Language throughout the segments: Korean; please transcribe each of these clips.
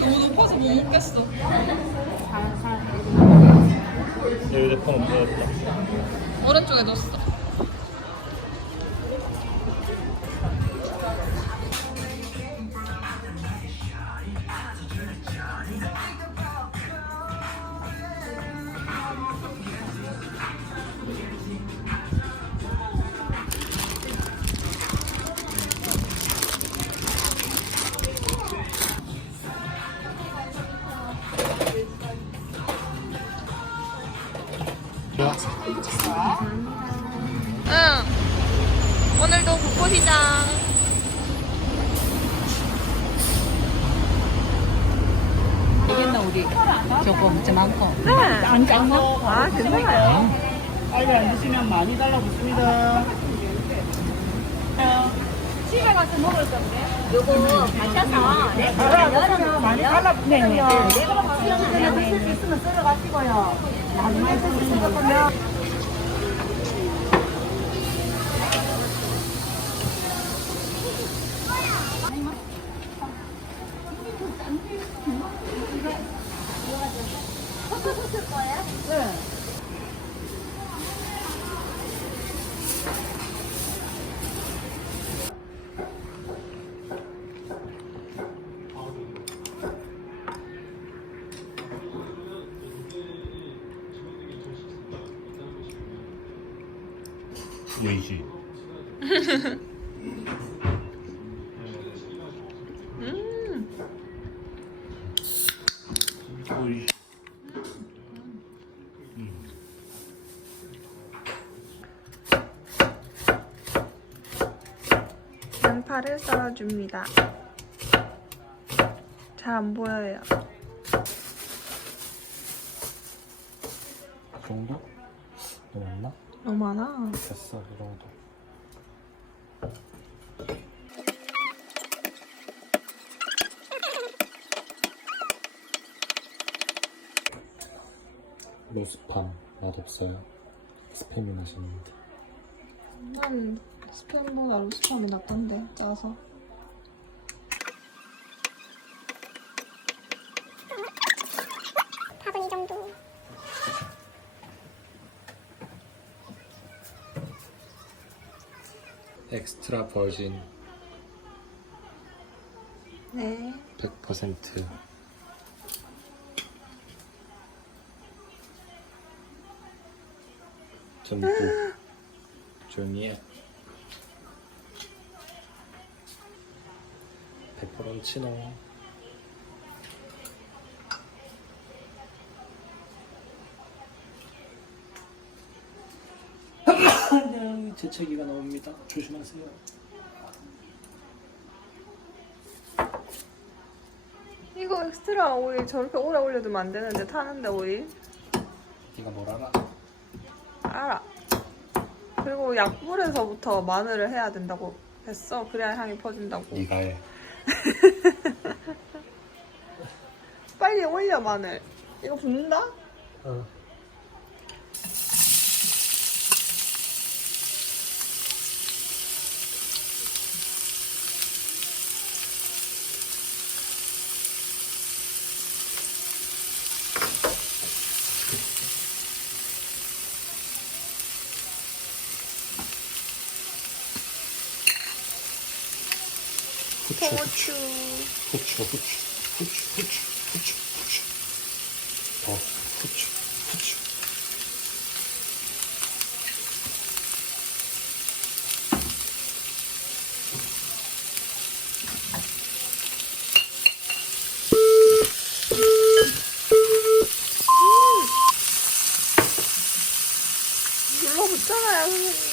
너무 높아서 못 먹겠어. 내 휴대폰 없어졌다. 오른쪽에 넣었어. 응. 오늘도 국보시장. 되겠나 우리 저거 진짜 많고 네. 안 짱나? 아, 괜찮아요. 빨리 안 드시면 많이 달라붙습니다. 집에 가서 먹을 건데 요거 받쳐서 네 많이 달라붙네요. 수영하면 쓸수 있으면 썰어가시고요 나 음. 오이. 양파를 썰어줍니다. 잘 안 보여요. 그 정도? 넘었나? 너무 많아. 됐어, 이 정도. 로스팜 맛없어요. 스팸이 맛있는데. 난 스팸보다 로스팜이 낫던데, 짜서. 밥은 이 정도. 엑스트라 버진 네. 100% 전부 조용히 해 페퍼 네, 재채기가 나옵니다 조심하세요 이거 엑스트라 오일 저렇게 오래 올려두면 안 되는데 타는데 오일? 네가 뭘 알아? 알아. 그리고 약불에서부터 마늘을 해야 된다고 했어. 그래야 향이 퍼진다고. 네가 해 빨리 올려 마늘. 이거 붓는다? 어. 후추, 고추. 후추, 후추, 후추, 후추, 후추, 후추. 더 후추, 후추. 눌러붙잖아요, 선생님.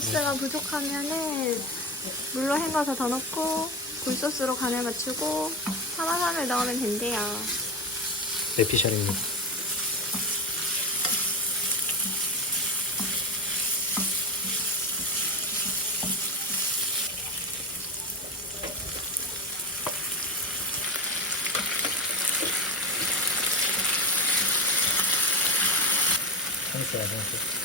소스가 부족하면은 물로 헹궈서 더 넣고 굴소스로 간을 맞추고 하나하나 넣으면 된대요. 에피셜입니다. 생수야 생수.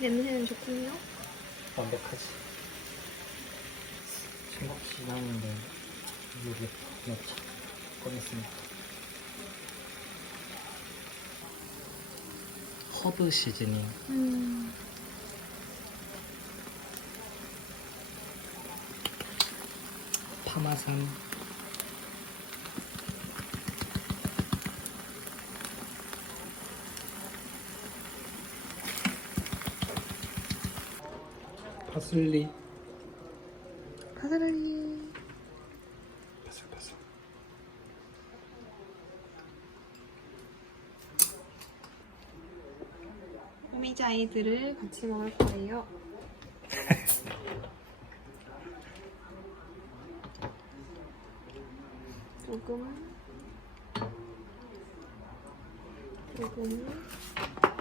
냄새는 좋군요. 완벽하지. 생각없이 나오는데 여기 넣자. 꺼냈습니다. 허브 시즈닝. 음. 파마산. 파슬리. 파스리. 바슬바슬. 호미자이들을 같이 먹을 거예요. 조금 조금 진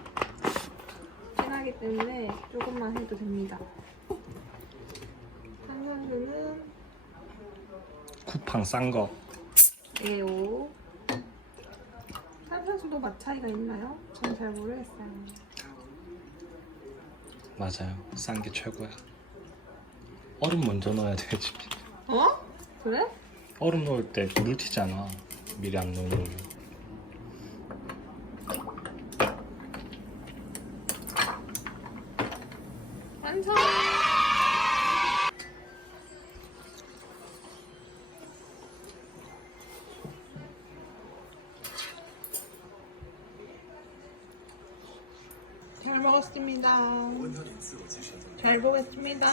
하기 때문에 조금만 해도 됩니다. 탄산수는 쿠팡 싼 거. 에오 탄산수도 맛 차이가 있나요? 전 잘 모르겠어요. 맞아요. 싼 게 최고야. 얼음 먼저 넣어야 되지. 어? 그래? 얼음 넣을 때 물 튀잖아. 미리 안 넣으면. 완성! 잘 먹었습니다. 잘 보겠습니다.